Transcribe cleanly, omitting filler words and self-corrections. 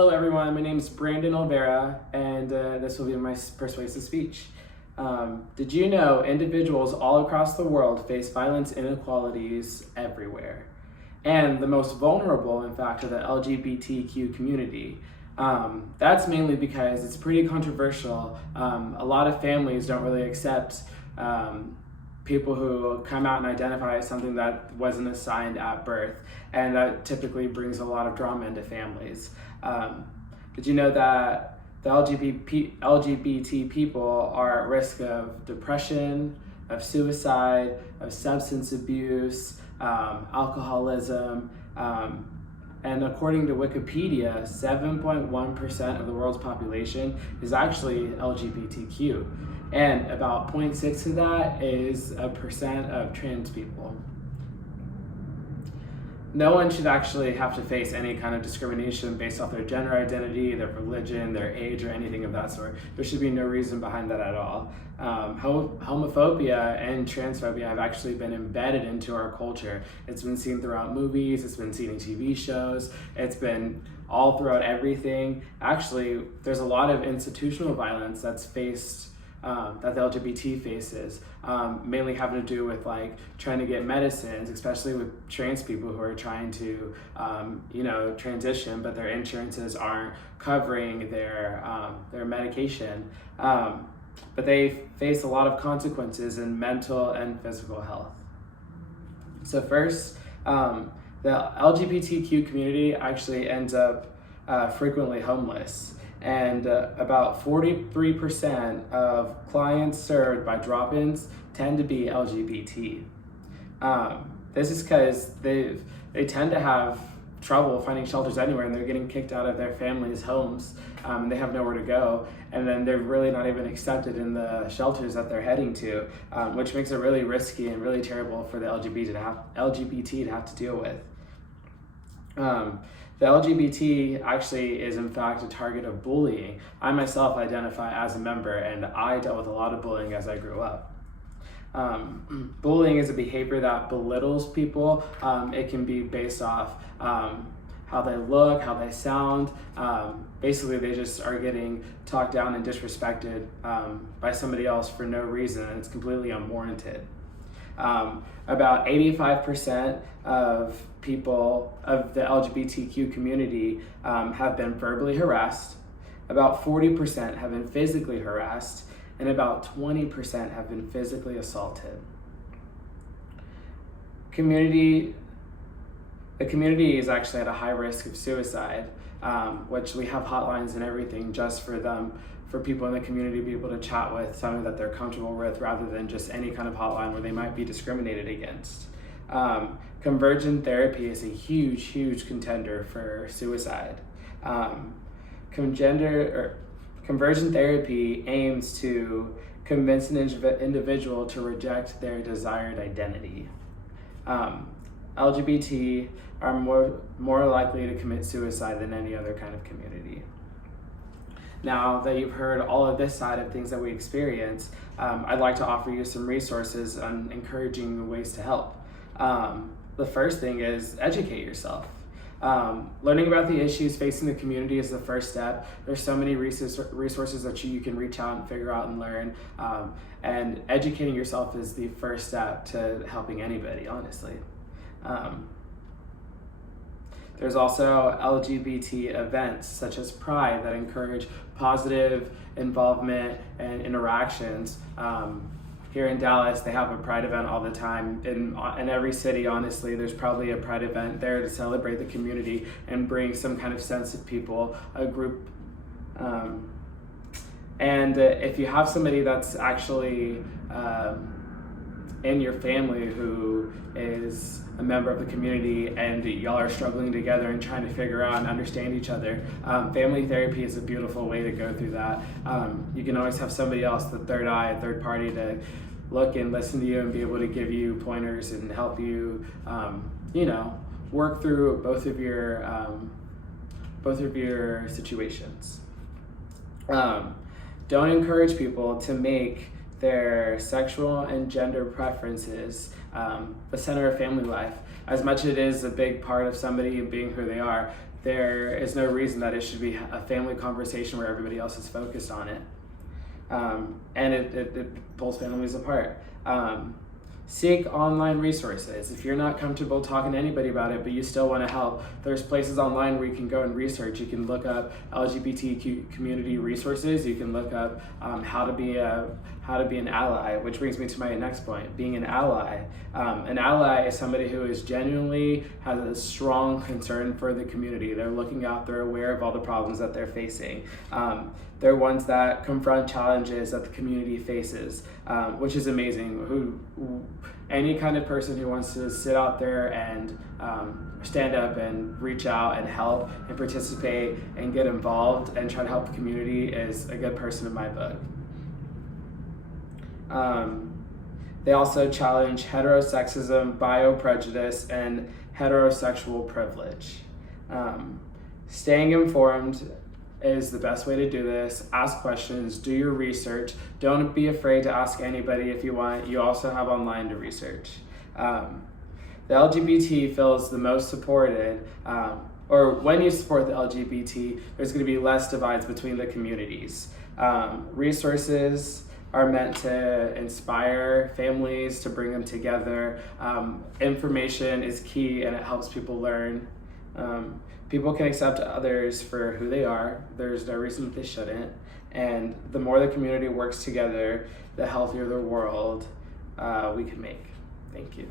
Hello everyone, my name is Brandon Olvera, and this will be my persuasive speech. Did you know individuals all across the world face violence inequalities everywhere? And the most vulnerable, in fact, are the LGBTQ community. That's mainly because it's pretty controversial. A lot of families don't really accept people who come out and identify as something that wasn't assigned at birth, and that typically brings a lot of drama into families. Did you know that the LGBT people are at risk of depression, of suicide, of substance abuse, alcoholism, and according to Wikipedia, 7.1% of the world's population is actually LGBTQ. And about 0.6 of that is a percent of trans people. No one should actually have to face any kind of discrimination based off their gender identity, their religion, their age, or anything of that sort. There should be no reason behind that at all. Homophobia and transphobia have actually been embedded into our culture. It's been seen throughout movies, it's been seen in TV shows, it's been all throughout everything. Actually, there's a lot of institutional violence that's faced that the LGBT faces, mainly having to do with like trying to get medicines, especially with trans people who are trying to, transition, but their insurances aren't covering their medication. But they face a lot of consequences in mental and physical health. So first, the LGBTQ community actually ends up frequently homeless. And about 43% of clients served by drop-ins tend to be LGBT. This is because they tend to have trouble finding shelters anywhere, and they're getting kicked out of their families' homes, and they have nowhere to go, and then they're really not even accepted in the shelters that they're heading to, which makes it really risky and really terrible for the LGBT to have to deal with. The LGBT actually is in fact a target of bullying. I myself identify as a member, and I dealt with a lot of bullying as I grew up. Bullying is a behavior that belittles people. It can be based off how they look, how they sound. Basically, they just are getting talked down and disrespected by somebody else for no reason, and it's completely unwarranted. About 85% of people of the LGBTQ community have been verbally harassed, about 40% have been physically harassed, and about 20% have been physically assaulted. The community is actually at a high risk of suicide, which we have hotlines and everything just for them, for people in the community to be able to chat with, something that they're comfortable with, rather than just any kind of hotline where they might be discriminated against. Conversion therapy is a huge contender for suicide. Conversion therapy aims to convince an individual to reject their desired identity. LGBT are more likely to commit suicide than any other kind of community. Now that you've heard all of this side of things that we experience, I'd like to offer you some resources on encouraging ways to help. The first thing is educate yourself. Learning about the issues facing the community is the first step. There's so many resources that you can reach out and figure out and learn. And educating yourself is the first step to helping anybody, honestly. There's also LGBT events such as Pride that encourage positive involvement and interactions. Here in Dallas, they have a Pride event all the time. In every city, honestly, there's probably a Pride event there to celebrate the community and bring some kind of sense of people, a group. And if you have somebody that's actually in your family who is a member of the community and y'all are struggling together and trying to figure out and understand each other, family therapy is a beautiful way to go through that. You can always have somebody else, the third eye, a third party, to look and listen to you and be able to give you pointers and help you, work through both of your situations. Don't encourage people to make their sexual and gender preferences the center of family life. As much as it is a big part of somebody being who they are, there is no reason that it should be a family conversation where everybody else is focused on it. And it pulls families apart. Seek online resources. If you're not comfortable talking to anybody about it, but you still want to help, there's places online where you can go and research. You can look up LGBTQ community resources. You can look up how to be an ally, which brings me to my next point, being an ally. An ally is somebody who is genuinely has a strong concern for the community. They're looking out, they're aware of all the problems that they're facing. They're ones that confront challenges that the community faces, which is amazing. Any kind of person who wants to sit out there and stand up and reach out and help and participate and get involved and try to help the community is a good person in my book. They also challenge heterosexism, bio-prejudice, and heterosexual privilege. Staying informed is the best way to do this. Ask questions, do your research. Don't be afraid to ask anybody if you want. You also have online to research. The LGBT feels the most supported, or when you support the LGBT, there's going to be less divides between the communities. Resources are meant to inspire families, to bring them together. Information is key and it helps people learn. People can accept others for who they are. There's no reason that they shouldn't. And the more the community works together, the healthier the world we can make. Thank you.